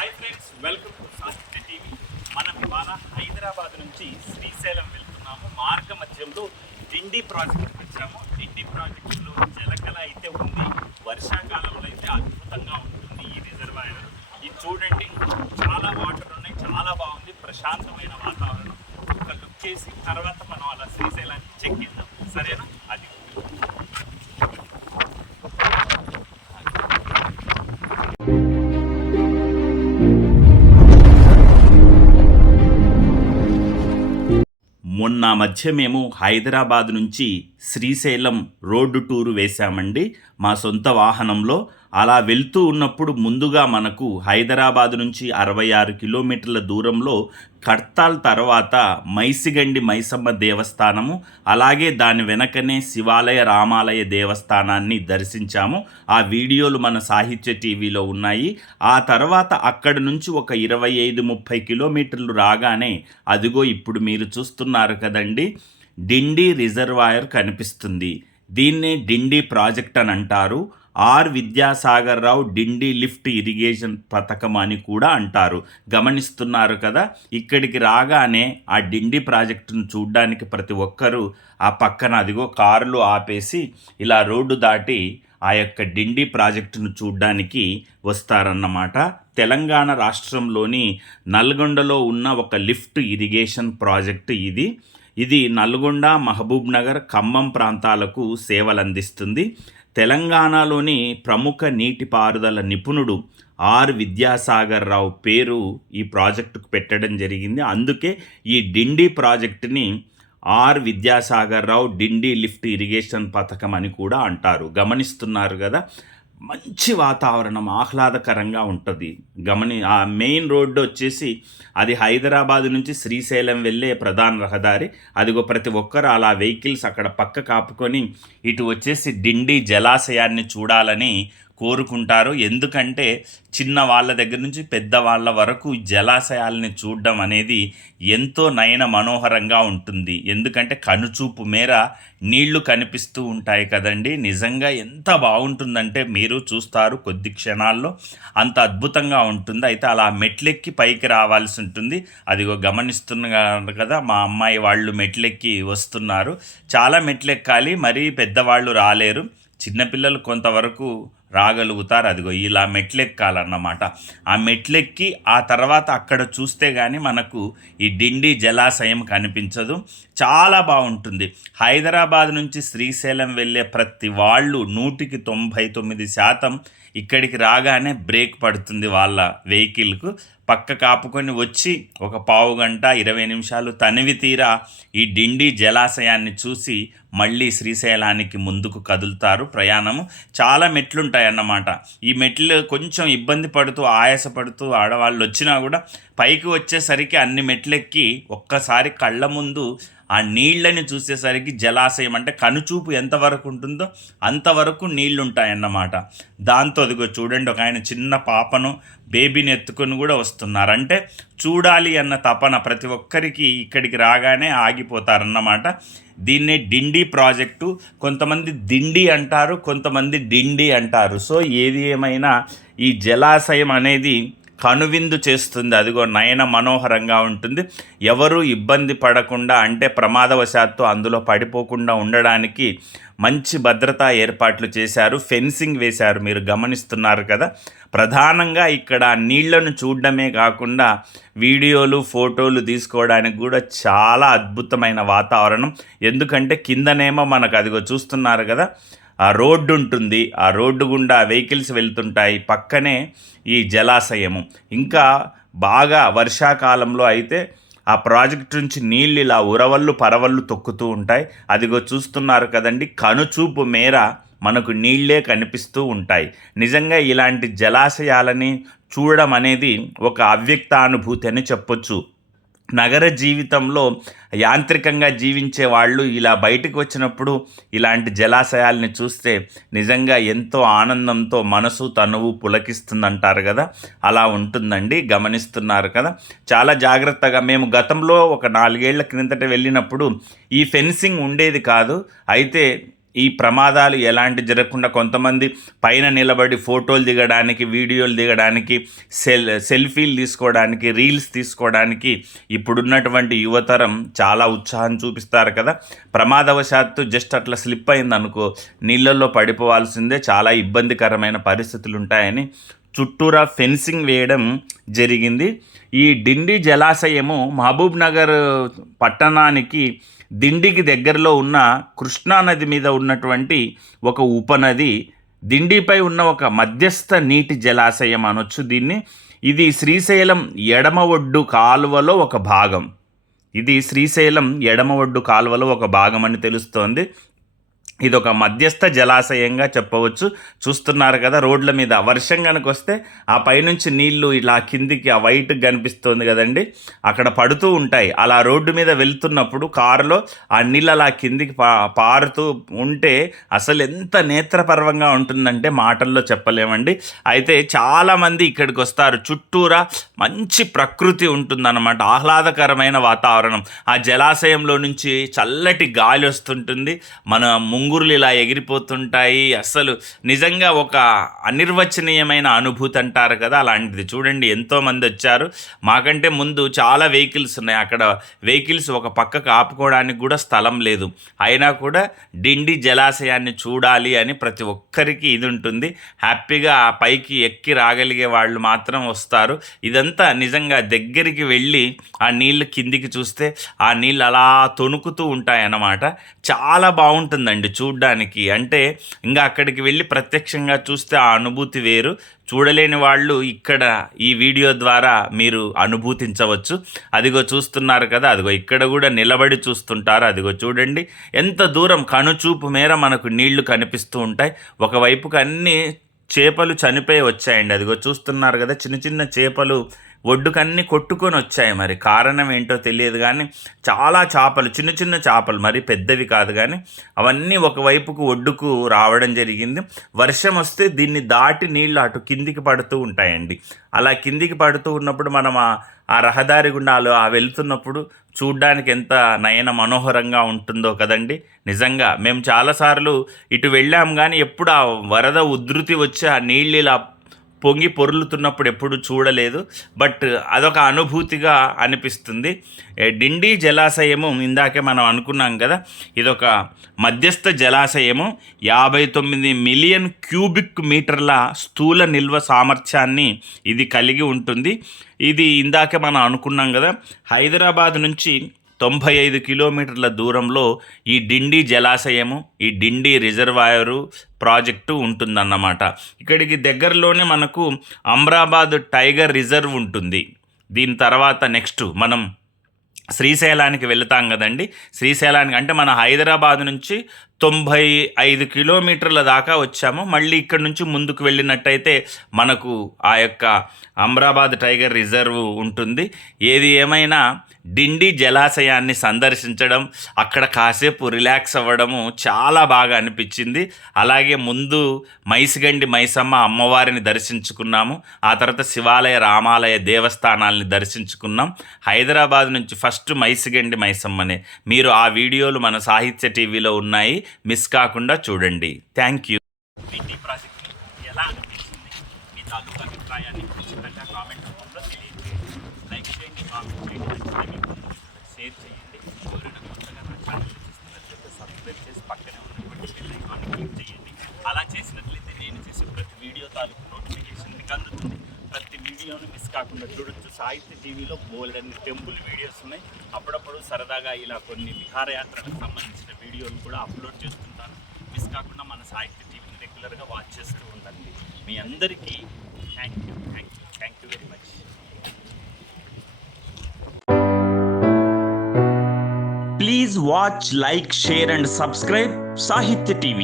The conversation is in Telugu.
హాయ్ ఫ్రెండ్స్, వెల్కమ్ టు సాహిత్య టీవీ. మనం ఇవాళ హైదరాబాద్ నుంచి శ్రీశైలం వెళ్తున్నాము. మార్గ మధ్యంలో డిండి ప్రాజెక్ట్ వచ్చాము. డిండి ప్రాజెక్టులో జలకళ అయితే ఉంది. వర్షాకాలంలో అయితే అద్భుతంగా ఉంటుంది ఈ రిజర్వాయర్. ఇది చూడండి, చాలా వాటర్ ఉన్నాయి, చాలా బాగుంది, ప్రశాంతమైన వాతావరణం. ఒక లుక్ చేసి తర్వాత మనం అలా శ్రీశైలాన్ని చెక్ చేద్దాం, సరేనా? అది మొన్న మధ్య మేము హైదరాబాద్ నుంచి శ్రీశైలం రోడ్డు టూరు వేశామండి మా సొంత వాహనంలో. అలా వెళ్తూ ఉన్నప్పుడు ముందుగా మనకు హైదరాబాద్ నుంచి 66 కిలోమీటర్ల దూరంలో కడ్తాల్ తర్వాత మైసిగండి మైసమ్మ దేవస్థానము, అలాగే దాని వెనకనే శివాలయ రామాలయ దేవస్థానాన్ని దర్శించాము. ఆ వీడియోలు మన సాహిత్య టీవీలో ఉన్నాయి. ఆ తర్వాత అక్కడి నుంచి ఒక 25-30 కిలోమీటర్లు రాగానే అదిగో ఇప్పుడు మీరు చూస్తున్నారు కదండి, డిండి రిజర్వాయర్ కనిపిస్తుంది. దీన్నే డిండి ప్రాజెక్ట్ అని అంటారు. విద్యాసాగర్ రావు డిండి లిఫ్ట్ ఇరిగేషన్ పథకం అని కూడా అంటారు. గమనిస్తున్నారు కదా, ఇక్కడికి రాగానే ఆ డిండి ప్రాజెక్టును చూడ్డానికి ప్రతి ఒక్కరూ ఆ పక్కన అదిగో కారులు ఆపేసి ఇలా రోడ్డు దాటి ఆ యొక్క డిండి ప్రాజెక్టును చూడ్డానికి వస్తారన్నమాట. తెలంగాణ రాష్ట్రంలోని నల్గొండలో ఉన్న ఒక లిఫ్ట్ ఇరిగేషన్ ప్రాజెక్టు ఇది నల్గొండ, మహబూబ్ నగర్, ఖమ్మం ప్రాంతాలకు సేవలందిస్తుంది. తెలంగాణలోని ప్రముఖ నీటిపారుదల నిపుణుడు విద్యాసాగర్ రావు పేరు ఈ ప్రాజెక్టుకు పెట్టడం జరిగింది. అందుకే ఈ డిండి ప్రాజెక్టుని విద్యాసాగర్ రావు డిండి లిఫ్ట్ ఇరిగేషన్ పథకం అని కూడా అంటారు. గమనిస్తున్నారు కదా, మంచి వాతావరణం, ఆహ్లాదకరంగా ఉంటుంది. ఆ మెయిన్ రోడ్డు వచ్చేసి అది హైదరాబాద్ నుంచి శ్రీశైలం వెళ్ళే ప్రధాన రహదారి. అదిగో ప్రతి ఒక్కరు అలా వెహికల్స్ అక్కడ పక్క కాపుకొని ఇటు వచ్చేసి డిండి జలాశయాన్ని చూడాలని కోరుకుంటారు. ఎందుకంటే చిన్న వాళ్ళ దగ్గర నుంచి పెద్దవాళ్ళ వరకు జలాశయాలని చూడడం అనేది ఎంతో నయన మనోహరంగా ఉంటుంది. ఎందుకంటే కనుచూపు మేర నీళ్లు కనిపిస్తూ ఉంటాయి కదండి. నిజంగా ఎంత బాగుంటుందంటే మీరు చూస్తారు కొద్ది క్షణాల్లో, అంత అద్భుతంగా ఉంటుంది. అయితే అలా మెట్లెక్కి పైకి రావాల్సి ఉంటుంది. అదిగో గమనిస్తున్నారు కదా, మా అమ్మాయి వాళ్ళు మెట్లెక్కి వస్తున్నారు. చాలా మెట్లెక్కాలి, మరీ పెద్దవాళ్ళు రాలేరు. చిన్నపిల్లలు కొంతవరకు రాగలుగుతారు. అదిగో ఇలా మెట్లెక్కాలన్నమాట. ఆ మెట్లెక్కి ఆ తర్వాత అక్కడ చూస్తే కానీ మనకు ఈ డిండి జలాశయం కనిపించదు. చాలా బాగుంటుంది. హైదరాబాద్ నుంచి శ్రీశైలం వెళ్ళే ప్రతి వాళ్ళు 99% ఇక్కడికి రాగానే బ్రేక్ పడుతుంది వాళ్ళ వెహికల్కు. పక్క కాపుకొని వచ్చి ఒక పావు గంట 20 నిమిషాలు తనివి తీరా ఈ డిండి జలాశయాన్ని చూసి మళ్ళీ శ్రీశైలానికి ముందుకు కదులుతారు. ప్రయాణము చాలా మెట్లుంటాయన్నమాట. ఈ మెట్లు కొంచెం ఇబ్బంది పడుతూ ఆయాసపడుతూ ఆడవాళ్ళు వచ్చినా కూడా పైకి వచ్చేసరికి అన్ని మెట్లెక్కి ఒక్కసారి కళ్ళ ముందు ఆ నీళ్ళని చూసేసరికి జలాశయం అంటే కనుచూపు ఎంతవరకు ఉంటుందో అంతవరకు నీళ్లు ఉంటాయన్నమాట. దాంతో అదిగో చూడండి, ఒక ఆయన చిన్న పాపను బేబీని ఎత్తుకొని కూడా వస్తున్నారు. అంటే చూడాలి అన్న తపన ప్రతి ఒక్కరికి ఇక్కడికి రాగానే ఆగిపోతారన్నమాట. దీన్నే డిండి ప్రాజెక్టు. కొంతమంది దిండి అంటారు, కొంతమంది డిండి అంటారు. సో ఏది ఏమైనా ఈ జలాశయం అనేది కనువిందు చేస్తుంది. అదిగో నయన మనోహరంగా ఉంటుంది. ఎవరు ఇబ్బంది పడకుండా, అంటే ప్రమాదవశాత్తు అందులో పడిపోకుండా ఉండడానికి మంచి భద్రతా ఏర్పాట్లు చేశారు. ఫెన్సింగ్ వేశారు, మీరు గమనిస్తున్నారు కదా. ప్రధానంగా ఇక్కడ నీళ్లను చూడడమే కాకుండా వీడియోలు ఫోటోలు తీసుకోవడానికి కూడా చాలా అద్భుతమైన వాతావరణం. ఎందుకంటే కిందనేమో మనకు అదిగో చూస్తున్నారు కదా, ఆ రోడ్డు ఉంటుంది. ఆ రోడ్డు గుండా వెహికల్స్ వెళ్తుంటాయి. పక్కనే ఈ జలాశయము. ఇంకా బాగా వర్షాకాలంలో అయితే ఆ ప్రాజెక్ట్ నుంచి నీళ్ళు ఇలా ఉరవళ్ళు పరవళ్ళు తొక్కుతూ ఉంటాయి. అదిగో చూస్తున్నారు కదండి, కనుచూపు మేర మనకు నీళ్ళే కనిపిస్తూ ఉంటాయి. నిజంగా ఇలాంటి జలాశయాలని చూడడం అనేది ఒక అవ్యక్తానుభూతి అని చెప్పొచ్చు. నగర జీవితంలో యాంత్రికంగా జీవించే వాళ్ళు ఇలా బయటకు వచ్చినప్పుడు ఇలాంటి జలాశయాల్ని చూస్తే నిజంగా ఎంతో ఆనందంతో మనసు తనువు పులకిస్తుందంటారు కదా, అలా ఉంటుందండి. గమనిస్తున్నారు కదా, చాలా జాగ్రత్తగా. మేము గతంలో ఒక 4 ఏళ్ల క్రిందట వెళ్ళినప్పుడు ఈ ఫెన్సింగ్ ఉండేది కాదు. అయితే ఈ ప్రమాదాలు ఎలాంటి జరగకుండా కొంతమంది పైన నిలబడి ఫోటోలు దిగడానికి, వీడియోలు దిగడానికి, సెల్ఫీలు తీసుకోవడానికి, రీల్స్ తీసుకోవడానికి ఇప్పుడున్నటువంటి యువతరం చాలా ఉత్సాహం చూపిస్తారు కదా. ప్రమాదవశాత్తు జస్ట్ అట్లా స్లిప్ అయిందనుకో నీళ్ళల్లో పడిపోవాల్సిందే, చాలా ఇబ్బందికరమైన పరిస్థితులు ఉంటాయని చుట్టూరా ఫెన్సింగ్ వేయడం జరిగింది. ఈ డిండి జలాశయము మహబూబ్ నగర్ పట్టణానికి దిండికి దగ్గరలో ఉన్న కృష్ణానది మీద ఉన్నటువంటి ఒక ఉపనది. దిండిపై ఉన్న ఒక మధ్యస్థ నీటి జలాశయం అనొచ్చు దీన్ని. ఇది శ్రీశైలం ఎడమ ఒడ్డు కాలువలో ఒక భాగం. ఇది శ్రీశైలం ఎడమ ఒడ్డు కాలువలో ఒక భాగం అని తెలుస్తోంది. ఇది ఒక మధ్యస్థ జలాశయంగా చెప్పవచ్చు. చూస్తున్నారు కదా రోడ్ల మీద వర్షం కనుక వస్తే ఆ పైనుంచి నీళ్లు ఇలా కిందికి ఆ వైట్ కనిపిస్తుంది కదండి, అక్కడ పడుతూ ఉంటాయి. అలా రోడ్డు మీద వెళ్తున్నప్పుడు కారులో ఆ నీళ్ళు అలా కిందికి పారుతూ ఉంటే అసలు ఎంత నేత్రపర్వంగా ఉంటుందంటే మాటల్లో చెప్పలేమండి. అయితే చాలామంది ఇక్కడికి వస్తారు. చుట్టూరా మంచి ప్రకృతి ఉంటుందన్నమాట, ఆహ్లాదకరమైన వాతావరణం. ఆ జలాశయంలో నుంచి చల్లటి గాలి వస్తుంటుంది, మన ముంగురులు ఇలా ఎగిరిపోతుంటాయి. అస్సలు నిజంగా ఒక అనిర్వచనీయమైన అనుభూతి అంటారు కదా, అలాంటిది. చూడండి ఎంతోమంది వచ్చారు. మాకంటే ముందు చాలా వెహికల్స్ ఉన్నాయి. అక్కడ వెహికల్స్ ఒక పక్కకు ఆపుకోవడానికి కూడా స్థలం లేదు. అయినా కూడా డిండి జలాశయాన్ని చూడాలి అని ప్రతి ఒక్కరికి ఇది ఉంటుంది. హ్యాపీగా ఆ పైకి ఎక్కి రాగలిగే వాళ్ళు మాత్రం వస్తారు. ఇదంతా నిజంగా దగ్గరికి వెళ్ళి ఆ నీళ్ళు కిందికి చూస్తే ఆ నీళ్ళు అలా తొణుకుతూ ఉంటాయన్నమాట. చాలా బాగుంటుందండి చూడ్డానికి. అంటే ఇంకా అక్కడికి వెళ్ళి ప్రత్యక్షంగా చూస్తే ఆ అనుభూతి వేరు. చూడలేని వాళ్ళు ఇక్కడ ఈ వీడియో ద్వారా మీరు అనుభూతించవచ్చు. అదిగో చూస్తున్నారు కదా, అదిగో ఇక్కడ కూడా నిలబడి చూస్తుంటారు. అదిగో చూడండి ఎంత దూరం కనుచూపు మేర మనకు నీళ్లు కనిపిస్తూ ఉంటాయి. ఒకవైపుకు అన్ని చేపలు చనిపోయి వచ్చాయండి. అదిగో చూస్తున్నారు కదా, చిన్న చిన్న చేపలు ఒడ్డుకన్నీ కొట్టుకొని వచ్చాయి. మరి కారణం ఏంటో తెలియదు కానీ చాలా చేపలు, చిన్న చిన్న చేపలు, మరి పెద్దవి కాదు కానీ అవన్నీ ఒకవైపుకు ఒడ్డుకు రావడం జరిగింది. వర్షం వస్తే దీన్ని దాటి నీళ్ళు అటు కిందికి పడుతూ ఉంటాయండి. అలా కిందికి పడుతూ ఉన్నప్పుడు మనం ఆ రహదారి గుండాలు వెళ్తున్నప్పుడు చూడ్డానికి ఎంత నయన మనోహరంగా ఉంటుందో కదండి. నిజంగా మేము చాలాసార్లు ఇటు వెళ్ళాం కానీ ఎప్పుడు ఆ వరద ఉధృతి వచ్చి ఆ నీళ్ళు ఇలా పొంగి పొర్లుతున్నప్పుడు ఎప్పుడు చూడలేదు. బట్ అదొక అనుభూతిగా అనిపిస్తుంది. డిండి జలాశయము ఇందాకే మనం అనుకున్నాం కదా, ఇదొక మధ్యస్థ జలాశయము. 59 మిలియన్ క్యూబిక్ మీటర్ల స్థూల నిల్వ సామర్థ్యాన్ని ఇది కలిగి ఉంటుంది. ఇది ఇందాకే మనం అనుకున్నాం కదా, హైదరాబాద్ నుంచి 95 కిలోమీటర్ల దూరంలో ఈ డిండి జలాశయము, ఈ డిండి రిజర్వాయరు ప్రాజెక్టు ఉంటుందన్నమాట. ఇక్కడికి దగ్గరలోనే మనకు అమ్రాబాద్ టైగర్ రిజర్వ్ ఉంటుంది. దీని తర్వాత నెక్స్ట్ మనం శ్రీశైలానికి వెళతాం కదండి. శ్రీశైలానికి అంటే మన హైదరాబాద్ నుంచి 95 కిలోమీటర్ల దాకా వచ్చాము. మళ్ళీ ఇక్కడ నుంచి ముందుకు వెళ్ళినట్టయితే మనకు ఆ యొక్క అమ్రాబాద్ టైగర్ రిజర్వ్ ఉంటుంది. ఏది ఏమైనా డిండి జలాశయాన్ని సందర్శించడం, అక్కడ కాసేపు రిలాక్స్ అవ్వడము చాలా బాగా అనిపించింది. అలాగే ముందు మైసిగండి మైసమ్మ అమ్మవారిని దర్శించుకున్నాము. ఆ తర్వాత శివాలయ, రామాలయ దేవస్థానాలని దర్శించుకున్నాం. హైదరాబాద్ నుంచి ఫస్ట్ మైసిగండి మైసమ్మనే. మీరు ఆ వీడియోలు మన సాహిత్య టీవీలో ఉన్నాయి, మిస్ కాకుండా చూడండి. Thank you. డిండి ప్రాజెక్ట్ ఎలా అనిపించింది, మీ తాలూకు అభిప్రాయాన్ని ఖచ్చితంగా కామెంట్ రూపంలో తెలియజేయండి. లైక్ చేయండి, కామెంట్ చేయండి, షేర్ చేయండి. ఎవరైనా కొత్తగా నా ఛానల్ చూస్తున్నట్లయితే సబ్స్క్రైబ్ చేసి పక్కనే ఉన్నటువంటి బెల్ ఐకాన్ క్లిక్ చేయండి. అలా చేసినట్లయితే నేను చేసే ప్రతి వీడియో తాలూకు నోటిఫికేషన్ మీకు అందుతుంది. ప్రతి వీడియోను మిస్ కాకుండా చూడొచ్చు. సాహిత్య టీవీలో బోల్డన్ని టెంపుల్ వీడియోస్ ఉన్నాయి. అప్పుడప్పుడు సరదాగా ఇలా కొన్ని విహారయాత్రలకు సంబంధించిన వీడియోలు కూడా అప్లోడ్ చేస్తుంటాను. మిస్ కాకుండా మన సాహిత్య టీవీని రెగ్యులర్గా వాచ్ చేస్తూ ఉండండి. మీ అందరికీ thank you very much. Please watch, like, share and subscribe Sahitya TV.